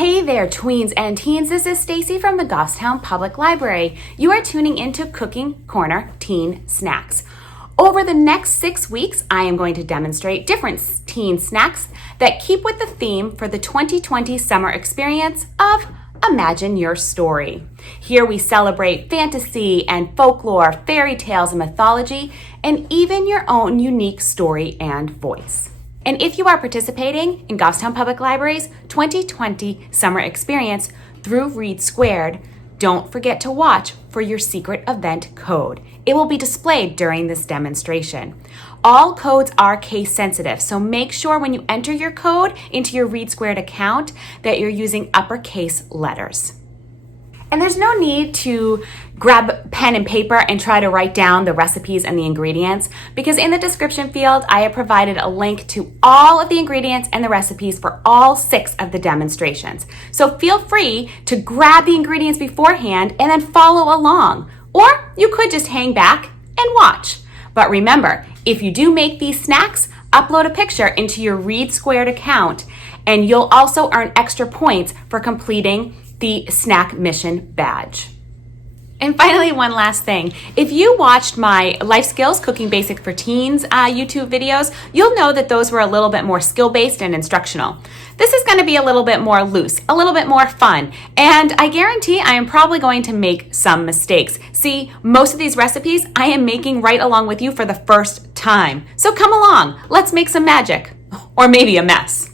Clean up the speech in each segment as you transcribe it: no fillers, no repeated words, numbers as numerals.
Hey there, tweens and teens. This is Stacey from the Goffstown Public Library. You are tuning into Cooking Corner Teen Snacks. Over the next 6 weeks, I am going to demonstrate different teen snacks that keep with the theme for the 2020 summer experience of Imagine Your Story. Here we celebrate fantasy and folklore, fairy tales and mythology, and even your own unique story and voice. And if you are participating in Goffstown Public Library's 2020 summer experience through READsquared, don't forget to watch for your secret event code. It will be displayed during this demonstration. All codes are case sensitive, so make sure when you enter your code into your READsquared account that you're using uppercase letters. And there's no need to grab pen and paper and try to write down the recipes and the ingredients, because in the description field, I have provided a link to all of the ingredients and the recipes for all 6 of the demonstrations. So feel free to grab the ingredients beforehand and then follow along. Or you could just hang back and watch. But remember, if you do make these snacks, upload a picture into your READsquared account, and you'll also earn extra points for completing the snack mission badge. And finally, one last thing. If you watched my Life Skills Cooking Basic for Teens YouTube videos, you'll know that those were a little bit more skill-based and instructional. This is going to be a little bit more loose, a little bit more fun, and I guarantee I am probably going to make some mistakes. See, most of these recipes I am making right along with you for the first time. So come along, let's make some magic, or maybe a mess.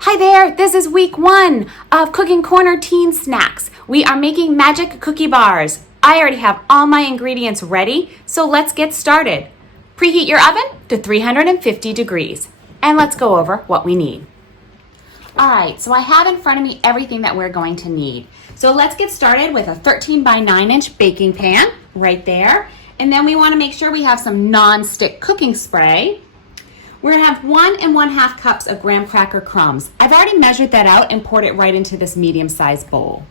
Hi there, this is week 1 of Cooking Corner Teen Snacks. We are making magic cookie bars. I already have all my ingredients ready, so let's get started. Preheat your oven to 350 degrees, and let's go over what we need. All right, so I have in front of me everything that we're going to need. So let's get started with a 13 by 9 inch baking pan right there. And then we want to make sure we have some non-stick cooking spray. We're gonna have 1 1/2 cups of graham cracker crumbs. I've already measured that out and poured it right into this medium-sized bowl.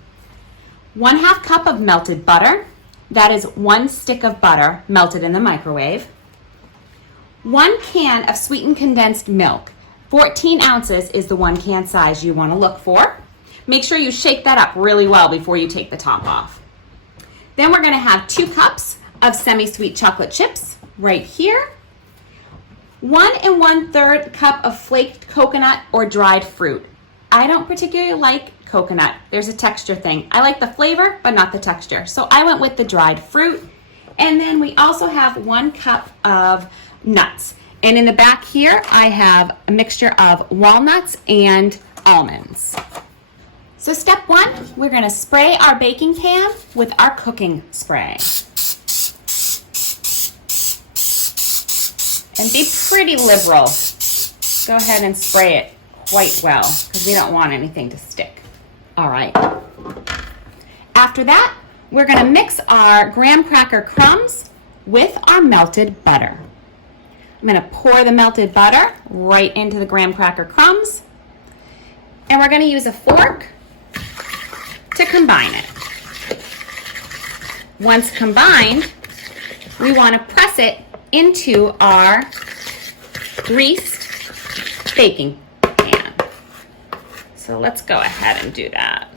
1/2 cup of melted butter. That is 1 stick of butter melted in the microwave. 1 can of sweetened condensed milk. 14 ounces is the 1 can size you wanna look for. Make sure you shake that up really well before you take the top off. Then we're gonna have 2 cups of semi-sweet chocolate chips right here. 1 1/3 cup of flaked coconut or dried fruit. I don't particularly like coconut. There's a texture thing. I like the flavor, but not the texture. So I went with the dried fruit. And then we also have 1 cup of nuts. And in the back here, I have a mixture of walnuts and almonds. So step 1, we're gonna spray our baking pan with our cooking spray. And be pretty liberal. Go ahead and spray it quite well, because we don't want anything to stick. All right. After that, we're gonna mix our graham cracker crumbs with our melted butter. I'm gonna pour the melted butter right into the graham cracker crumbs, and we're gonna use a fork to combine it. Once combined, we wanna press it into our greased baking pan. So let's go ahead and do that.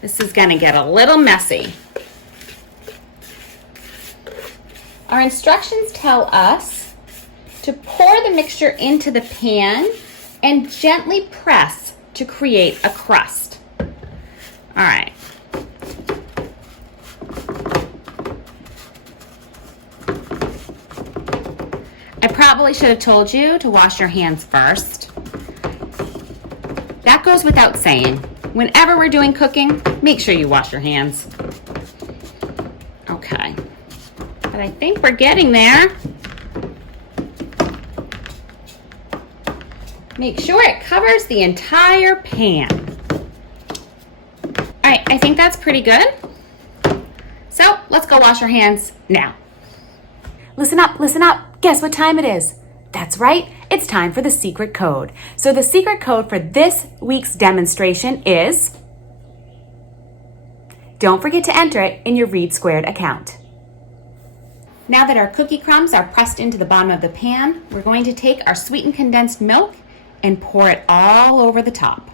This is going to get a little messy. Our instructions tell us to pour the mixture into the pan and gently press to create a crust. All right. I probably should have told you to wash your hands first. That goes without saying. Whenever we're doing cooking, make sure you wash your hands. Okay, but I think we're getting there. Make sure it covers the entire pan. All right, I think that's pretty good. So let's go wash our hands now. Listen up, listen up. Guess what time it is? That's right, it's time for the secret code. So the secret code for this week's demonstration is, don't forget to enter it in your READsquared account. Now that our cookie crumbs are pressed into the bottom of the pan, we're going to take our sweetened condensed milk and pour it all over the top.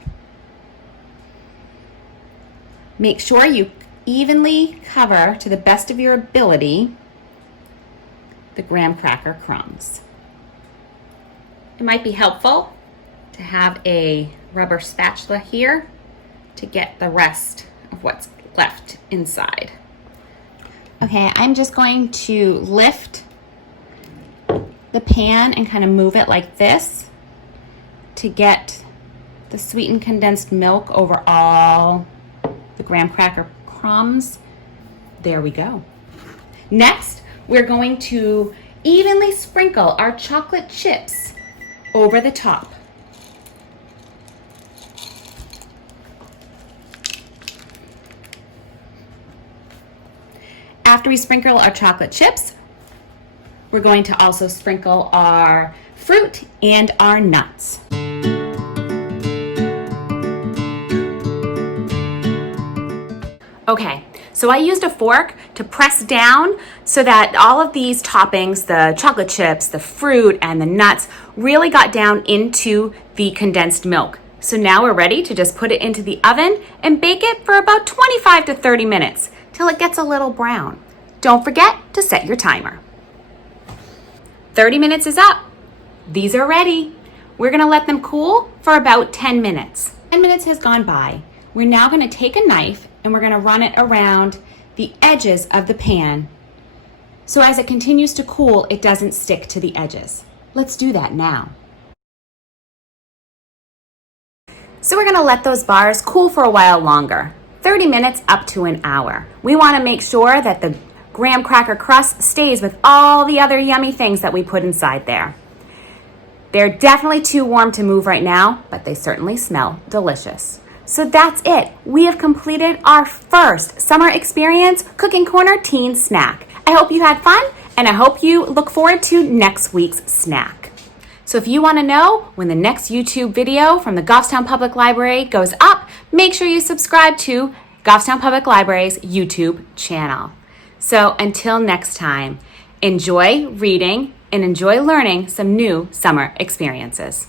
Make sure you evenly cover, to the best of your ability, the graham cracker crumbs. It might be helpful to have a rubber spatula here to get the rest of what's left inside. Okay, I'm just going to lift the pan and kind of move it like this to get the sweetened condensed milk over all the graham cracker crumbs. There we go. Next, we're going to evenly sprinkle our chocolate chips over the top. After we sprinkle our chocolate chips, we're going to also sprinkle our fruit and our nuts. Okay, so I used a fork to press down so that all of these toppings, the chocolate chips, the fruit, and the nuts, really got down into the condensed milk. So now we're ready to just put it into the oven and bake it for about 25 to 30 minutes till it gets a little brown. Don't forget to set your timer. 30 minutes is up. These are ready. We're gonna let them cool for about 10 minutes. 10 minutes has gone by. We're now gonna take a knife and we're gonna run it around the edges of the pan. So as it continues to cool, it doesn't stick to the edges. Let's do that now. So we're gonna let those bars cool for a while longer, 30 minutes up to an hour. We wanna make sure that the graham cracker crust stays with all the other yummy things that we put inside there. They're definitely too warm to move right now, but they certainly smell delicious. So that's it. We have completed our first summer experience cooking corner teen snack. I hope you had fun, and I hope you look forward to next week's snack. So if you want to know when the next YouTube video from the Goffstown Public Library goes up, make sure you subscribe to Goffstown Public Library's YouTube channel. So until next time, enjoy reading and enjoy learning some new summer experiences.